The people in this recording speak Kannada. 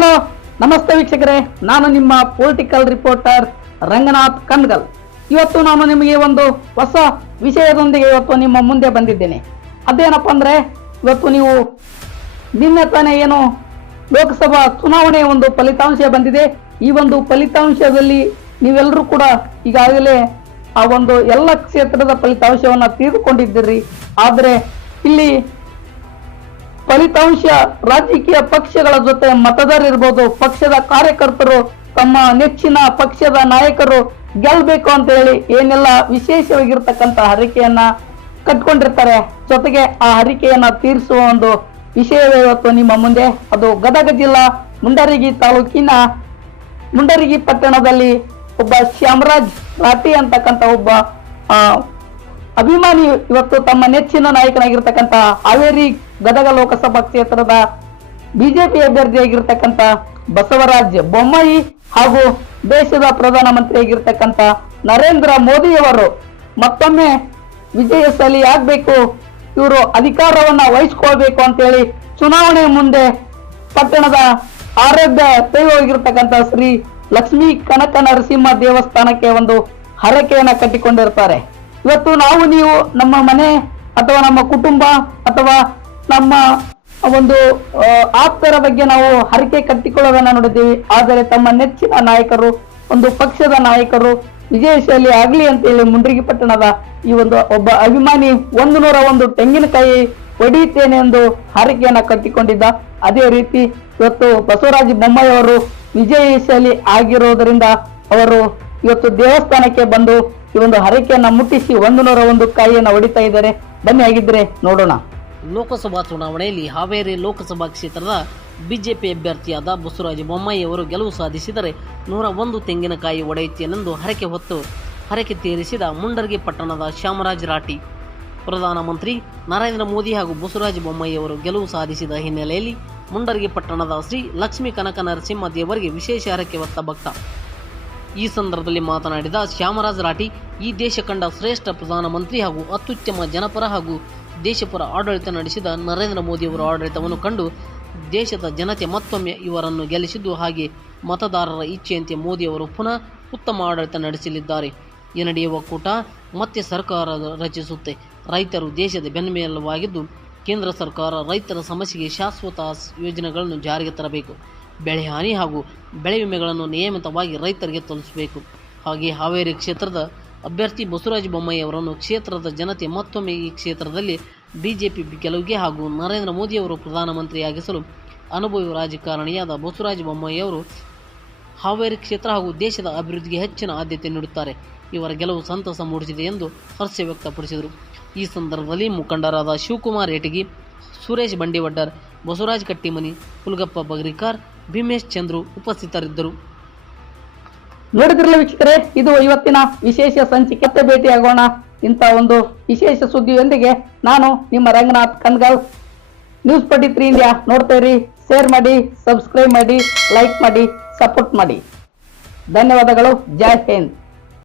ಹಲೋ, ನಮಸ್ತೆ ವೀಕ್ಷಕರೇ. ನಾನು ನಿಮ್ಮ ಪೊಲಿಟಿಕಲ್ ರಿಪೋರ್ಟರ್ ರಂಗನಾಥ್ ಕಣ್ಗಲ್. ಇವತ್ತು ನಾನು ನಿಮಗೆ ಒಂದು ಹೊಸ ವಿಷಯದೊಂದಿಗೆ ಇವತ್ತು ನಿಮ್ಮ ಮುಂದೆ ಬಂದಿದ್ದೇನೆ. ಅದೇನಪ್ಪ ಅಂದ್ರೆ, ಇವತ್ತು ನೀವು ನಿನ್ನೆ ತಾನೇ ಏನು ಲೋಕಸಭಾ ಚುನಾವಣೆಯ ಒಂದು ಫಲಿತಾಂಶ ಬಂದಿದೆ. ಈ ಒಂದು ಫಲಿತಾಂಶದಲ್ಲಿ ನೀವೆಲ್ಲರೂ ಕೂಡ ಈಗಾಗಲೇ ಆ ಒಂದು ಎಲ್ಲ ಕ್ಷೇತ್ರದ ಫಲಿತಾಂಶವನ್ನು ತಿಳಿದುಕೊಂಡಿದ್ದೀರಿ. ಆದರೆ ಇಲ್ಲಿ ಫಲಿತಾಂಶ ರಾಜಕೀಯ ಪಕ್ಷಗಳ ಜೊತೆ ಮತದಾರ ಇರ್ಬೋದು ಪಕ್ಷದ ಕಾರ್ಯಕರ್ತರು ತಮ್ಮ ನೆಚ್ಚಿನ ಪಕ್ಷದ ನಾಯಕರು ಗೆಲ್ಬೇಕು ಅಂತ ಹೇಳಿ ಏನೆಲ್ಲ ವಿಶೇಷವಾಗಿರ್ತಕ್ಕಂಥ ಹರಿಕೆಯನ್ನ ಕಟ್ಕೊಂಡಿರ್ತಾರೆ. ಜೊತೆಗೆ ಆ ಹರಿಕೆಯನ್ನ ತೀರಿಸುವ ಒಂದು ವಿಷಯವೇ ಇವತ್ತು ನಿಮ್ಮ ಮುಂದೆ. ಅದು ಗದಗ ಜಿಲ್ಲಾ ಮುಂಡರಗಿ ತಾಲೂಕಿನ ಮುಂಡರಗಿ ಪಟ್ಟಣದಲ್ಲಿ ಒಬ್ಬ ಶ್ಯಾಮರಾಜ್ ರಾಟಿ ಅಂತಕ್ಕಂಥ ಒಬ್ಬ ಅಭಿಮಾನಿ ಇವತ್ತು ತಮ್ಮ ನೆಚ್ಚಿನ ನಾಯಕನಾಗಿರ್ತಕ್ಕಂಥ ಹಾವೇರಿ ಗದಗ ಲೋಕಸಭಾ ಕ್ಷೇತ್ರದ ಬಿಜೆಪಿ ಅಭ್ಯರ್ಥಿಯಾಗಿರ್ತಕ್ಕಂಥ ಬಸವರಾಜ್ ಬೊಮ್ಮಾಯಿ ಹಾಗೂ ದೇಶದ ಪ್ರಧಾನಮಂತ್ರಿ ಮಂತ್ರಿಯಾಗಿರ್ತಕ್ಕಂಥ ನರೇಂದ್ರ ಮೋದಿಯವರು ಮತ್ತೊಮ್ಮೆ ವಿಜಯಶಾಲಿ ಆಗ್ಬೇಕು. ಇವರು ಅಧಿಕಾರವನ್ನ ವಹಿಸ್ಕೊಳ್ಬೇಕು ಅಂತೇಳಿ ಚುನಾವಣೆ ಮುಂದೆ ಪಟ್ಟಣದ ಆರೋಗ್ಯ ದೈವವಾಗಿರ್ತಕ್ಕಂಥ ಶ್ರೀ ಲಕ್ಷ್ಮೀ ಕನಕ ನರಸಿಂಹ ದೇವಸ್ಥಾನಕ್ಕೆ ಒಂದು ಹರಕೆಯನ್ನ ಕಟ್ಟಿಕೊಂಡಿರ್ತಾರೆ. ಇವತ್ತು ನಾವು, ನೀವು, ನಮ್ಮ ಮನೆ ಅಥವಾ ನಮ್ಮ ಕುಟುಂಬ ಅಥವಾ ನಮ್ಮ ಒಂದು ಆಪ್ತರ ಬಗ್ಗೆ ನಾವು ಹರಕೆ ಕಟ್ಟಿಕೊಳ್ಳೋದನ್ನ ನೋಡಿದ್ದೀವಿ. ಆದರೆ ತಮ್ಮ ನೆಚ್ಚಿನ ನಾಯಕರು, ಒಂದು ಪಕ್ಷದ ನಾಯಕರು ವಿಜಯಶಾಲಿ ಆಗ್ಲಿ ಅಂತೇಳಿ ಮುಂಡ್ರಿಗಿ ಪಟ್ಟಣದ ಈ ಒಂದು ಒಬ್ಬ ಅಭಿಮಾನಿ ಒಂದು ನೂರ ಒಂದು ತೆಂಗಿನಕಾಯಿ ಹೊಡೆಯುತ್ತೇನೆ ಎಂದು ಹಾರಿಕೆಯನ್ನ ಕಟ್ಟಿಕೊಂಡಿದ್ದ. ಅದೇ ರೀತಿ ಇವತ್ತು ಬಸವರಾಜ ಬೊಮ್ಮಾಯಿ ಅವರು ವಿಜಯಶಾಲಿ ಆಗಿರೋದರಿಂದ ಅವರು ಇವತ್ತು ದೇವಸ್ಥಾನಕ್ಕೆ ಬಂದು ಈ ಒಂದು ಹರಕೆಯನ್ನ ಮುಟ್ಟಿಸಿ ಒಂದು ನೂರ ಒಂದು ಕಾಯಿಯನ್ನ ಹೊಡಿತಾ ಇದ್ದಾರೆ. ಬನ್ನಿ ಆಗಿದ್ರೆ ನೋಡೋಣ. ಲೋಕಸಭಾ ಚುನಾವಣೆಯಲ್ಲಿ ಹಾವೇರಿ ಲೋಕಸಭಾ ಕ್ಷೇತ್ರದ ಬಿಜೆಪಿ ಅಭ್ಯರ್ಥಿಯಾದ ಬಸವರಾಜ ಬೊಮ್ಮಾಯಿ ಅವರು ಗೆಲುವು ಸಾಧಿಸಿದರೆ ನೂರ ಒಂದು ತೆಂಗಿನಕಾಯಿ ಒಡೆಯುತ್ತೇನೆಂದು ಹರಕೆ ಹೊತ್ತು ಹರಕೆ ತೀರಿಸಿದ ಮುಂಡರ್ಗಿ ಪಟ್ಟಣದ ಶ್ಯಾಮರಾಜ್ ರಾಠಿ. ಪ್ರಧಾನಮಂತ್ರಿ ನರೇಂದ್ರ ಮೋದಿ ಹಾಗೂ ಬಸವರಾಜ ಬೊಮ್ಮಾಯಿ ಅವರು ಗೆಲುವು ಸಾಧಿಸಿದ ಹಿನ್ನೆಲೆಯಲ್ಲಿ ಮುಂಡರ್ಗಿ ಪಟ್ಟಣದ ಶ್ರೀ ಲಕ್ಷ್ಮೀ ಕನಕ ನರಸಿಂಹ ದೇವರಿಗೆ ವಿಶೇಷ ಹರಕೆ ಹೊತ್ತ ಭಕ್ತ. ಈ ಸಂದರ್ಭದಲ್ಲಿ ಮಾತನಾಡಿದ ಶ್ಯಾಮರಾಜ್ ರಾಠಿ, ಈ ದೇಶ ಕಂಡ ಶ್ರೇಷ್ಠ ಪ್ರಧಾನಮಂತ್ರಿ ಹಾಗೂ ಅತ್ಯುತ್ತಮ ಜನಪರ ಹಾಗೂ ದೇಶಪರ ಆಡಳಿತ ನಡೆಸಿದ ನರೇಂದ್ರ ಮೋದಿಯವರ ಆಡಳಿತವನ್ನು ಕಂಡು ದೇಶದ ಜನತೆ ಮತ್ತೊಮ್ಮೆ ಇವರನ್ನು ಗೆಲ್ಲಿಸಿದ್ದು ಹಾಗೆ ಮತದಾರರ ಇಚ್ಛೆಯಂತೆ ಮೋದಿಯವರು ಪುನಃ ಉತ್ತಮ ಆಡಳಿತ ನಡೆಸಲಿದ್ದಾರೆ. ಈ ನಡೆಯ ಒಕ್ಕೂಟ ಮತ್ತೆ ಸರ್ಕಾರ ರಚಿಸುತ್ತೆ. ರೈತರು ದೇಶದ ಬೆನ್ನೆಲುವಾಗಿದ್ದು ಕೇಂದ್ರ ಸರ್ಕಾರ ರೈತರ ಸಮಸ್ಯೆಗೆ ಶಾಶ್ವತ ಯೋಜನೆಗಳನ್ನು ಜಾರಿಗೆ ತರಬೇಕು. ಬೆಳೆ ಹಾನಿ ಹಾಗೂ ಬೆಳೆ ವಿಮೆಗಳನ್ನು ನಿಯಮಿತವಾಗಿ ರೈತರಿಗೆ ತಲುಪಿಸಬೇಕು. ಹಾಗೆ ಹಾವೇರಿ ಕ್ಷೇತ್ರದ ಅಭ್ಯರ್ಥಿ ಬಸವರಾಜ ಬೊಮ್ಮಾಯಿ ಅವರನ್ನು ಕ್ಷೇತ್ರದ ಜನತೆ ಮತ್ತೊಮ್ಮೆ ಈ ಕ್ಷೇತ್ರದಲ್ಲಿ ಬಿಜೆಪಿ ಗೆಲುವಿಗೆ ಹಾಗೂ ನರೇಂದ್ರ ಮೋದಿಯವರು ಪ್ರಧಾನಮಂತ್ರಿಯಾಗಿಸಲು ಅನುಭವಿ ರಾಜಕಾರಣಿಯಾದ ಬಸವರಾಜ ಬೊಮ್ಮಾಯಿಯವರು ಹಾವೇರಿ ಕ್ಷೇತ್ರ ಹಾಗೂ ದೇಶದ ಅಭಿವೃದ್ಧಿಗೆ ಹೆಚ್ಚಿನ ಆದ್ಯತೆ ನೀಡುತ್ತಾರೆ. ಇವರ ಗೆಲುವು ಸಂತಸ ಮೂಡಿಸಿದೆ ಎಂದು ಹರ್ಷ ವ್ಯಕ್ತಪಡಿಸಿದರು. ಈ ಸಂದರ್ಭದಲ್ಲಿ ಮುಖಂಡರಾದ ಶಿವಕುಮಾರ್ ಏಟಗಿ, ಸುರೇಶ್ ಬಂಡಿವಡ್ಡರ್, ಬಸವರಾಜ್ ಕಟ್ಟಿಮನಿ, ಹುಲ್ಗಪ್ಪ ಬಗ್ರಿಕಾರ್ ಭೀಮೇಶ್ ಚಂದ್ರು ಉಪಸ್ಥಿತರಿದ್ದರು. ನೋಡಿದ್ರಲ್ಲ ವೀಕ್ಷಕರೇ, ಇದು ಇವತ್ತಿನ ವಿಶೇಷ ಸಂಚಿಕೆ ಭೇಟಿಯಾಗೋಣ. ಇಂಥ ಒಂದು ವಿಶೇಷ ಸುದ್ದಿಯೊಂದಿಗೆ ನಾನು ನಿಮ್ಮ ರಂಗನಾಥ್ ಕಣ್ಗಲ್. ನ್ಯೂಸ್ ಪಟ್ಟಿ ತ್ರೀ ಇಂಡಿಯಾ ನೋಡ್ತಾ ಇರಿ ಶೇರ್ ಮಾಡಿ ಸಬ್ಸ್ಕ್ರೈಬ್ ಮಾಡಿ ಲೈಕ್ ಮಾಡಿ ಸಪೋರ್ಟ್ ಮಾಡಿ. ಧನ್ಯವಾದಗಳು, ಜೈ ಹಿಂದ್.